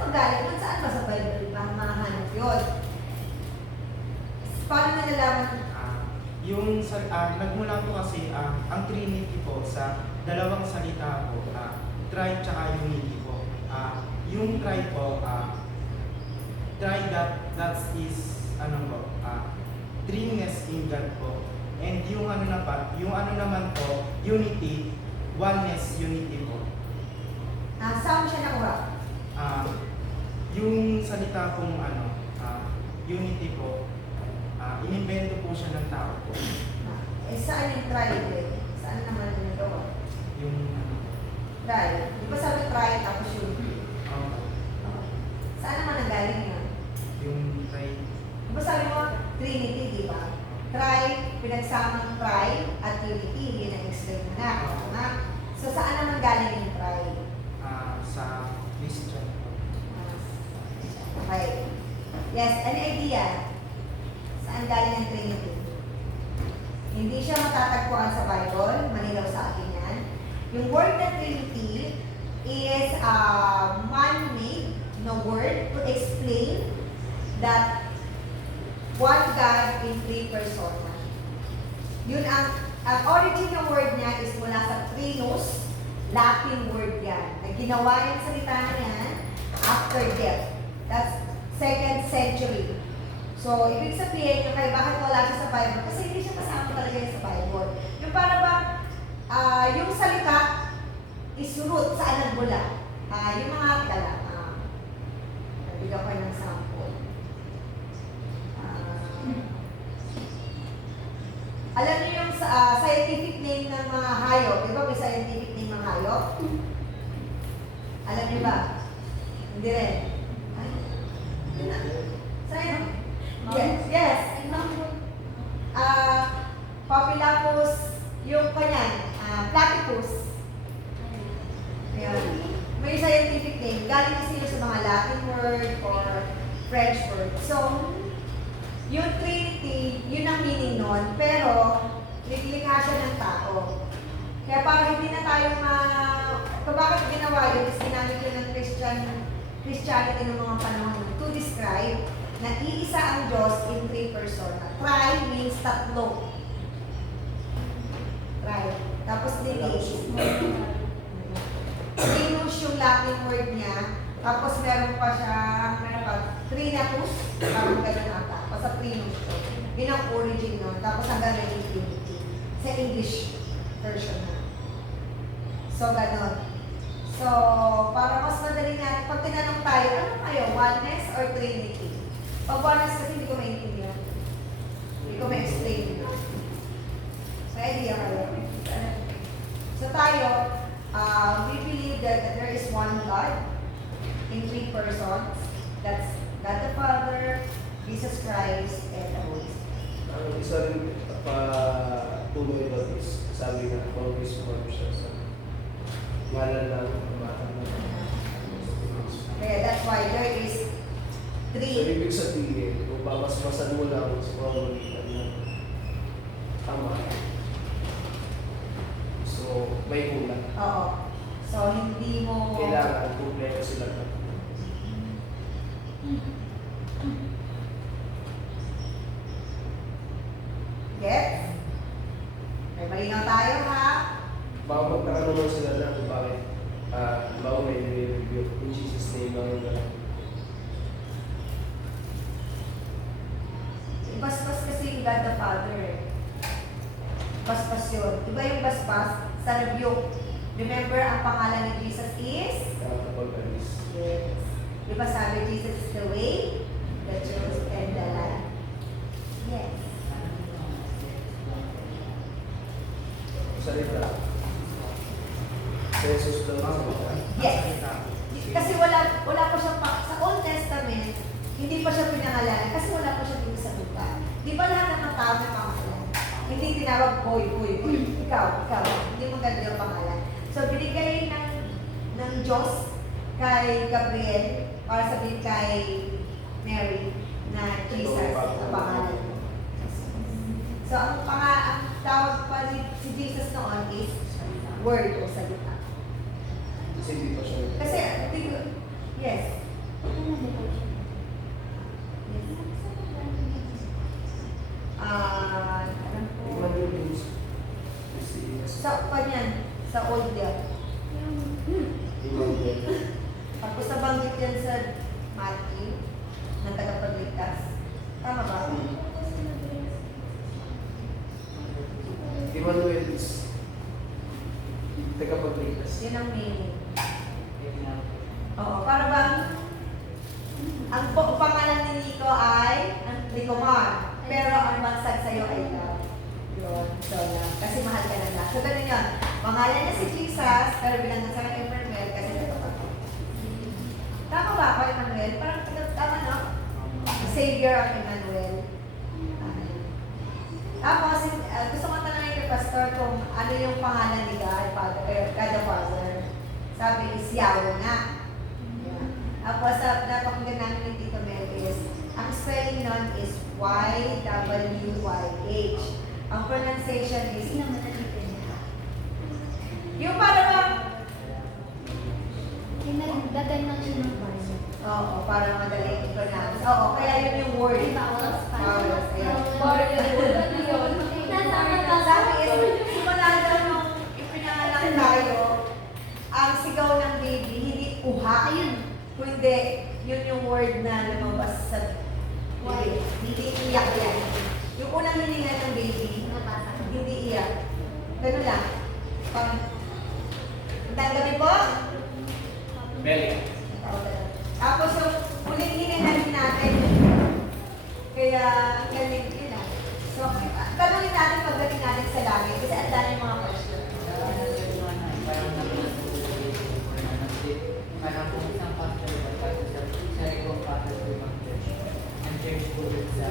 ba galing yun? Saan ba sa Bible ba mahanap yun? Paano nalalaman? Nagmula po kasi ang Trinity po sa dalawang salita po, try tsaka unity po. Yung try po, try that is threeness in God po. And yung naman po, unity, oneness, unity po. Saan siya nakuha? Yung salita pong unity po, inimbento po siya ng tao po. Saan yung try din? Saan naman yung nagawa? Yung Try. Di ba sabi try tapos unity? Saan naman nanggaling yun? yung try. Di ba sabi mo Trinity, di ba? Try, pinagsamang try at unity, yun ang explain mo na. Tama? So saan naman galing yung try? Sa Christian po. Okay. Yes, any idea? Saan galing ang Trinity? Hindi siya matatagpuan sa Bible, manilaw sa akin yan. Yung word na Trinity is a man-made na word to explain that one God in three persona. Yun ang origin ng word niya is mula sa Trinus, Latin word yan. Ginawa yung salita na yan after death. That's 2nd century. So, ibig sabihin yung kaya bakit wala siya sa Bible? Kasi hindi siya kasama talaga yan sa Bible. Yung para ba, yung salita is root, saan nagmula? Yung mga kala, nabigyan ko ng sample. Alam niyo yung scientific name ng mga hayop? Di ba may scientific name ng hayop? Alam niyo ba? Hindi rin. Ay, yun na. Science? Yes. Papilapus, yung kanyan, platypus. Ayan. May scientific name. Galing kasi yun sa mga Latin word or French word. So, yung Trinity, yun ang meaning nun, pero nilikha siya ng tao. Kaya para hindi na tayo kung bakit ginawa yun, is ginamit yun ng Christianity ng mga panahon to describe na iisa ang Diyos in three persona. Tri means tatlo. Tri. Tapos linis. Trinus yung Latin word niya. Tapos meron pa Trinatus. Parang ganun ata. Basta Trinus to. Yun ang origin nun. Tapos hanggang naging Trinity. Sa English version na. So, ganun. So, para mas madali nga, pag tinanong tayo, ano kayo? Oneness or Trinity? Pag oneness kasi hindi ko maintindihan. Hindi ko ma-explain. So, idea kayo. So, tayo, we believe that there is one God in three persons. That's God the Father, Jesus Christ, and the Holy Spirit. Ang isa rin tuloy doon is sabi na always one siya sa ngalan ng Ama. Kaya that's why there is So, three. ibig sabihin, kung papasmasan mo lang sa pamamagitan ng Ama, so may kulang. Oo. So, hindi mo... Kailangan kumpleto sila na. Yes? May malinaw tayo, ha? Baka magkakaroon sila na kung bakit baka may nire-review in Jesus' name lang yung Basbas kasi yung God the Father. Basbas yun. Iba yung basbas sa rebuke. Remember, ang pangalan ni Jesus is? kapag-alis. Yes. Di ba sabi, Jesus is the way, the truth, and the life. Yes. Salita. Sa Jesus daw ang salita. Yes. Kasi wala pa siya sa Old Testament, hindi pa siya pinangalanan kasi wala pa siya dito sa lupa. Di ba lahat ng tao may pangalan? Hindi tinawag, hoy, ikaw. Hindi mo ganda yung pangalan. So, binigay ng Diyos kay Gabriel para sabihin kay Mary na Jesus ang pangalan. So, ang tawag pa si Jesus noon is word o salita. Kasi hindi pa siya. Kasi, yes. Oo, para bang ang pangalan ni Nico ay Nicomar, pero ang bansag sa'yo ay love. Yun, so love. Kasi mahal ka ng love. So ganun yun. Pangalan niya si Jesus, pero bilang sa kanya Emmanuel kasi natupad ko. Tama ba ako, Emmanuel? Parang tama, no? Savior ang Emmanuel. Tapos, gusto ko tanongin kay Pastor kung ano yung pangalan ni God, God the Father. Sabi is Yahweh nga. Yeah. Tapos, napakinggan namin ni Tito Mel is, ang spelling nun is Y-W-Y-H. Ang pronunciation is, yung para bang, Dagan lang siya ng bars. oo, para madali i-pronounce. Oo, kaya yun yung word. Vowels. Vowels, ayan. Nasa Sabi is, simula daw nung ipinanganak tayo, ang sigaw ng baby, hindi uha. Ayun. Kundi, yun yung word na lumabas sa baby. Hindi iyak yan. Yung unang hininga ng baby, hindi iyak. Ganun lang. Magandang gabi po. Belly. Tapos yung huling hininga natin, kaya ang galing yun lang. So, tanongin natin pagdating natin sa langit kasi ang dami mga question. Parang kung isang pastor ba kasi sa ibang pastor ko ng church. Ang church ko sa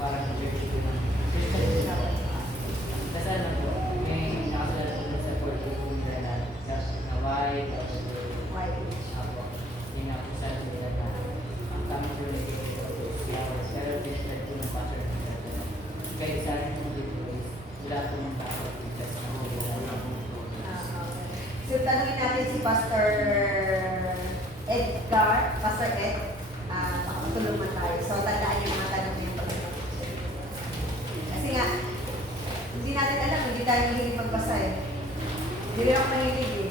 parang church ko ng Christian sa kasi ano po, may nakasalat ko sa court ko na white tapos ako. Yung nakusalat nila na ang tamang religion ko is flowers. Pero district ko ng pastor ko na kaya sa akin mo dito is wala ko ng pastor because wala ko So, tanongin natin si Pastor Edgar, Pastor Ed, makakatulungan tayo. So, tandaan yung mga tanong niya. Kasi nga, hindi natin alam, hindi tayo mahilig magbasa eh. Hindi rin ako mahilig eh.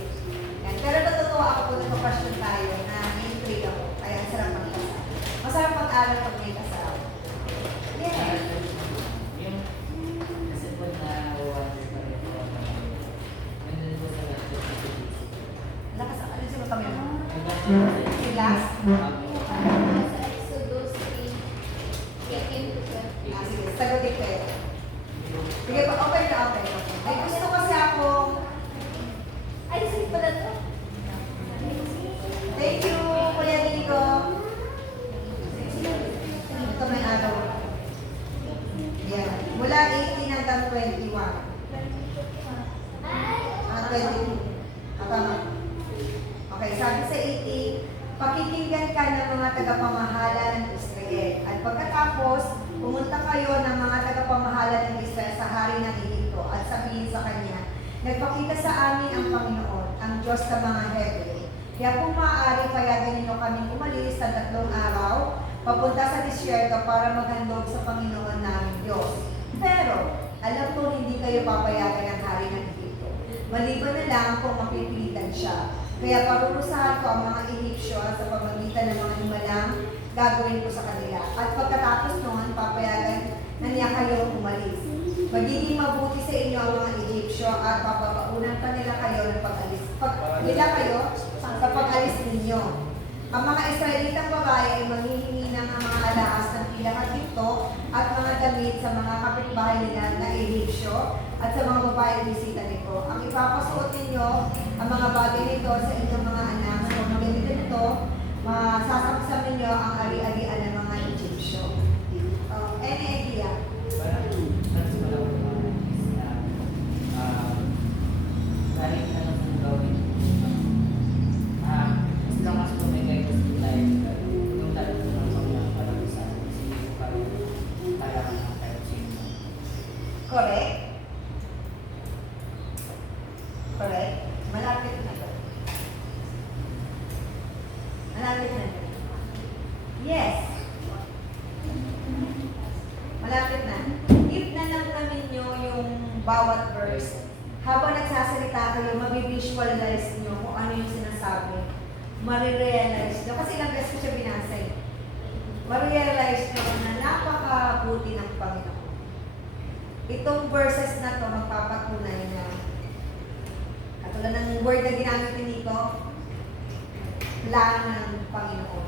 Yan. Pero natutuwa ako kung nagpa-question tayo na na-intrigue ako. Kaya ang sarap magbasa. Masarap mag-aral pag may kasama. Yeah. Yung kasi po na water pa rin po nandun po sa last of the Lakas ako. Ano sino kami mo? Yung Relax. Sa Exodus 18 to 20. Sige, sagutin ko yun. Sige, open na open. May gusto kasi akong... Ay, sige pala to. Thank you, Kuya Nico. Ito may araw. Yeah. Mula 18 hanggang 21. 22. Tama. Okay, sabi sa 18, pakikinggan ka ng mga tagapamahala ng Israel. At pagkatapos, pumunta kayo ng mga tagapamahala ng Israel sa hari ng Ehipto at sabihin sa kanya, nagpakita sa amin ang Panginoon, ang Diyos ng mga Hebre. Kaya kung maaari, payagan ninyo kaming umalis sa 3 araw, papunta sa disyerto para maghandog sa Panginoon namin Diyos. Pero, alam ko hindi kayo papayagan ng hari ng Ehipto. Maliban na lang kung mapipilitan siya. Kaya parurusahan ko ang mga Ehipsyo sa pamamagitan ng mga himalang gagawin ko sa kanila. At pagkatapos noon, papayagan na niya kayo umalis. Magiging mabuti sa inyo ang mga Ehipsyo at papapaunan pa nila kayo ng pag-alis. Sa pag-alis ninyo. Ang mga Israelitang babae ay manghihingi ng mga alahas ng pilang dito at mga damit sa mga kapitbahay nila na Ehipsyo at sa mga babae bisita nito. Ang ipapasuot ninyo ang mga bagay nito sa inyong mga anak. Sa pagmaganito nito, masasaksan ninyo ang ari-arian ng mga Egyptyo. Any idea? parang mas malawak na kahit na lang kung gawin as long as kung may guidance to life yung talagang ng mga parang sa kasi parang kaya ka ng kahit sino. Correct? Correct? Malapit na to. Malapit na to. Yes. Malapit na. If na lang namin nyo yung bawat verse, habang nagsasalita kayo, mabivisualize nyo kung ano yung sinasabi. Marirealize nyo. Kasi ilang beses ko siya binasa eh. Marirealize nyo na napakabuti ng Panginoon. Itong verses na to magpapatunay na katulad ng word na ginamit ni Nico, plano ng Panginoon.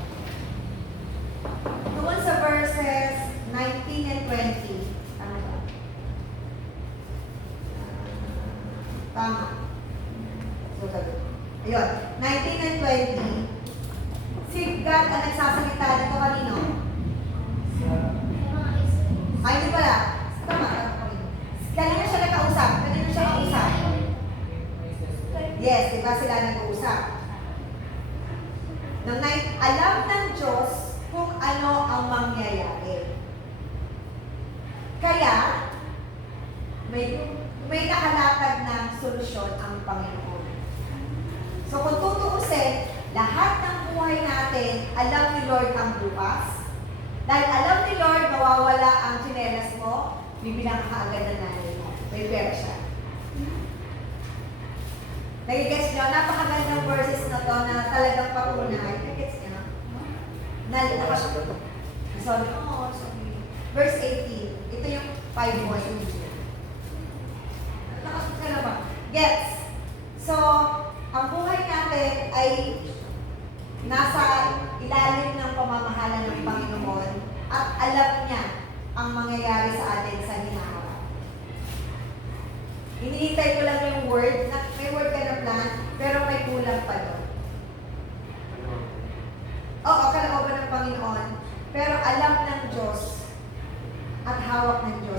Doon sa verses 19 and 20, ano ba? Tama. So, sabi. Ayun, 19 and 20. Si God ang nagsasalita dito kanino? Mga isa. Ay, di pala. Tama. Kanina siya nakausap. Kanina siya nakausap. Yes, di ba sila nag-uusap? Alam ng Diyos kung ano ang mangyayari. Kaya, may nakalatag ng solusyon ang Panginoon. So kung tutuusin, lahat ng buhay natin, alam ni Lord ang bukas. Dahil alam ni Lord, mawawala ang tsinelas mo, bibilang ka agad ng nanay mo. Prepare siya. Nagigets nyo? Napakagandang verses na to na talagang patunay. Nagigets nyo? Sorry. Oo, sorry. Verse 18. Ito yung 5 points. Nakasot ka na ba? Gets. So, ang buhay natin ay nasa ilalim ng pamamahala ng Panginoon at alam niya ang mangyayari sa atin sa hinaharap. Hinihintay ko lang yung word, na may word ka na plan, pero may kulang pa doon. Oo, kalooban ng Panginoon, pero alam ng Diyos at hawak ng Diyos